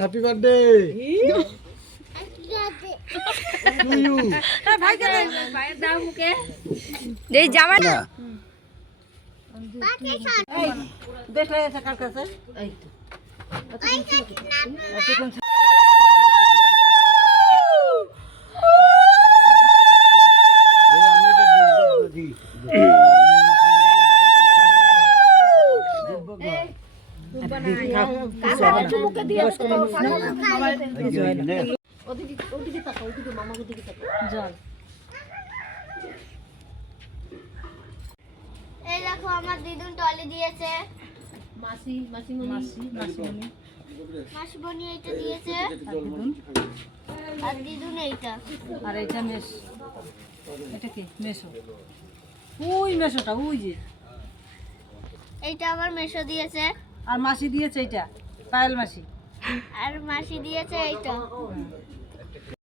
Happy birthday to you. ভাই কেন ভাইয়ের দাও মুখে এই জামা না এই দেখলে আছে কার কাছে এই তো এই দেখো আমার দিদুন টলি দিয়েছে, মাসিমণি এইটা দিয়েছে, আর দিদুন এইটা, আর এটা মেশ, এটা কি মেশো, ওই মেশোটা ওই যে, এইটা আমার মেশো দিয়েছে, আর মাসি দিয়েছে এটা পায়েল মাসি, আর মাসি দিয়েছে এইটা।